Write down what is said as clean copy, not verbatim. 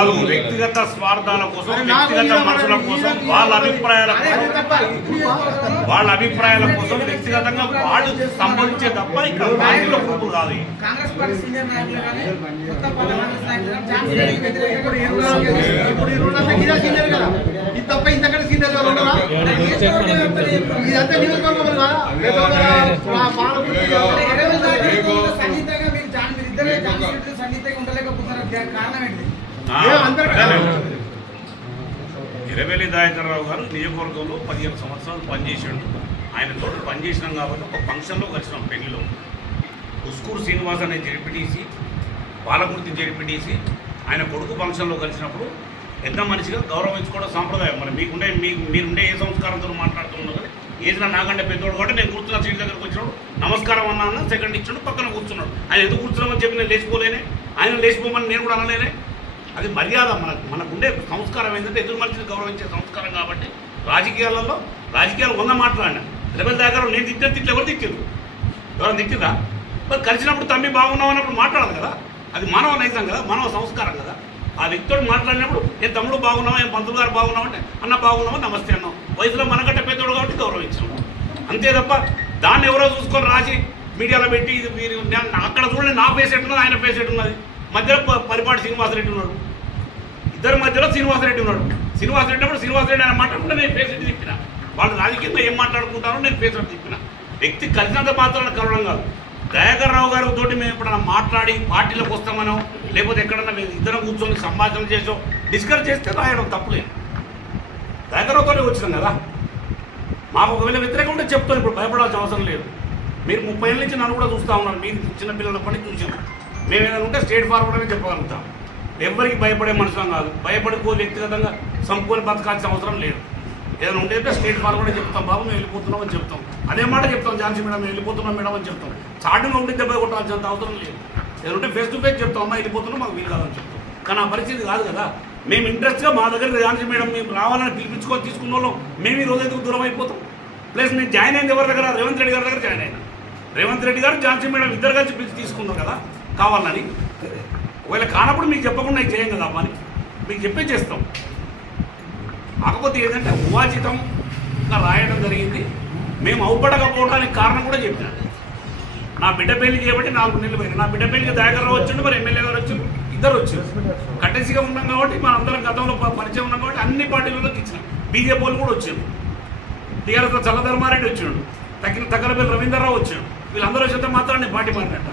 కాదు, వ్యక్తిగత స్వార్థాల కోసం, వ్యక్తిగత మనుషుల కోసం, వాళ్ళ అభిప్రాయాల కోసం వ్యక్తిగతంగా వాళ్ళు సంబంధించే తప్ప ఇక్కడ పార్టీలో గ్రూపు కాదు. కాంగ్రెస్ పార్టీ సీనియర్ నాయకులు కానీ కొత్త పార్లమెంట్ నాయకులు తప్ప ఇంతకంటే సీనియర్ ఉండరా? ఇదంతా నియోజకవర్గం సన్నిహితంగా మీరు ఇద్దరే సన్నిహితంగా ఉండలేకపోతున్నారు. కారణం ఏంటి? ఎర్రబెల్లి దయాకర్ రావు గారు నియోజకవర్గంలో 15 సంవత్సరాలు పనిచేసాడు. ఆయనతో పనిచేసినాం కాబట్టి ఒక ఫంక్షన్లో కలిసినాం. పెళ్లిలో ఉస్కూరు శ్రీనివాస్ అనే జెడ్పీటీసీ, పాలకుర్తి జెడ్పీటీసీ ఆయన కొడుకు ఫంక్షన్లో కలిసినప్పుడు ఎంత మనిషిగా గౌరవించుకోవడం సాంప్రదాయం. మరి మీరుండే ఏ సంస్కారంతో మాట్లాడుతున్నారు కదా, ఏదైనా నాకంటే పెద్దోడు కాబట్టి నేను కూర్చున్న సీట్ దగ్గరకు వచ్చినాడు, నమస్కారం అన్న సెకండ్ ఇచ్చాడు, పక్కన కూర్చున్నాడు. ఆయన ఎందుకు కూర్చున్నామని చెప్పి నేను లేచిపోలేనే, ఆయన లేచిపోమని నేను కూడా అనలేనే. అది మర్యాద. మనకుండే సంస్కారం ఏంటంటే ఎదురు మనిషిని గౌరవించే సంస్కారం. కాబట్టి రాజకీయాలు 100 మాట్లాడినా ఎర్రబెల్లి దయాకర్ రావు నేను తిట్లు ఎవరు తిట్టారు? ఎవరైనా తిట్టిరా? మరి కలిసినప్పుడు తమ్మి బాగున్నావు అన్నప్పుడు మాట్లాడదు కదా. అది మానవ నైజం కదా, మానవ సంస్కారం కదా. ఆ వ్యక్తితో మాట్లాడినప్పుడు నేను తమ్ముడు బాగున్నావా, నేను పంతులు గారు బాగున్నావు అంటే అన్న బాగున్నావా నమస్తే అన్నాం. వయసులో మనకంటే పెద్దోడు కాబట్టి గౌరవించాము అంతే తప్ప దాన్ని ఎవరో చూసుకొని రాసి మీడియాలో పెట్టి ఇది మీరు అక్కడ చూడండి నా ఫేస్ ఎట్టున్నది, ఆయన ఫేస్ ఎట్టున్నది. మధ్యలో పరిపాటి శ్రీనివాసరెడ్డి ఉన్నాడు, ఇద్దరి మధ్యలో శ్రీనివాసరెడ్డి ఉన్నాడు. శ్రీనివాసరెడ్డి అప్పుడు శ్రీనివాసరెడ్డి ఆయన మాట్లాడుకుంటే నేను ఫేస్ ఎట్టి తిప్పిన. వాళ్ళు రాజకీయంగా ఏం మాట్లాడుకుంటారో నేను ఫేస్ ఎట్టి తిప్పిన. వ్యక్తి కలిసినంత మాత్రాన కలవడం కాదు. దయాకర్ రావు గారి తోటి మేము ఎప్పుడైనా మాట్లాడి పార్టీలోకి వస్తామనో లేకపోతే ఎక్కడన్నా మేము ఇద్దరం కూర్చొని సంభాషణ చేసో డిస్కస్ చేస్తే రాయడం తప్పులేదు. దయాకర్ రావుతోనే వచ్చినాం కదా. మాకు ఒకవేళ వ్యతిరేకం ఉంటే చెప్తాను, ఇప్పుడు భయపడాల్సిన అవసరం లేదు. మీరు 30 ఏళ్ళ నుంచి నన్ను కూడా చూస్తూ ఉన్నారు, మీరు చిన్నపిల్లలప్పటి నుంచి చూసాం. మేము ఏదైనా ఉంటే స్ట్రేట్ ఫార్వర్డ్ అని చెప్పగలుగుతాం. ఎవరికి భయపడే మనుషులం కాదు. భయపడిపో వ్యక్తిగతంగా సంపూర్ణ బతకాల్సిన అవసరం లేదు. ఏదైనా ఉంటే స్ట్రేట్ ఫార్వర్డ్ చెప్తాం, బాబు మేము వెళ్ళిపోతున్నాం అని చెప్తాం. అదే మాట చెప్తాం, ఝాన్సీ మేడం మేము వెళ్ళిపోతున్నాం మేడం అని చెప్తాం. చాటుగా ఉంటే దెబ్బ కొట్టాల్సినంత అవసరం లేదు. ఏదైనా ఉంటే ఫేస్ టు ఫేస్ చెప్తాం, అమ్మా వెళ్ళిపోతున్నాం మాకు వీలు కాదని చెప్తాం. కానీ ఆ పరిస్థితి కాదు కదా. మేము ఇంట్రెస్ట్గా మా దగ్గర ఝాన్సీ మేడం మేము రావాలని పిలిపించుకొని తీసుకున్న వాళ్ళం మేము ఈ రోజు ఎందుకు దూరం అయిపోతాం. ప్లస్ నేను జాయిన్ అయింది ఎవరి దగ్గర, రేవంత్ రెడ్డి గారి దగ్గర జాయిన్ అయినా. రేవంత్ రెడ్డి గారు ఝాన్సీ మేడం ఇద్దరు కలిసి పిలిచి తీసుకున్నారు కదా కావాలని. ఒకవేళ కానప్పుడు మీకు చెప్పకుండా నేను చేయం కదా అమ్మని, మీకు చెప్పే చేస్తాం. కాకపోతే ఏంటంటే ఉవాచితంగా రాయడం జరిగింది. మేము అవుపడకపోవడానికి కారణం కూడా చెప్పిన. నా బిడ్డ పెళ్లి చేయబట్టి 4 నెలలు పోయింది. నా బిడ్డ పెళ్లికి దయాకర్ రావు వచ్చిండు, మరి ఎమ్మెల్యే గారు వచ్చారు, ఇద్దరు వచ్చారు. కట్టెసిగా ఉన్నాం కాబట్టి మన అందరం గతంలో పరిచయం ఉన్నాం కాబట్టి అన్ని పార్టీలలోకి ఇచ్చినాం. బీజేపీ వాళ్ళు కూడా వచ్చారు, టీఆర్ఎస్ చల్లధర్మారెడ్డి వచ్చాడు, తగ్గరపల్లి రవీంద్రరావు వచ్చాడు. వీళ్ళందరూ వచ్చినంత మాత్రం నేను పార్టీ మారినట్ట.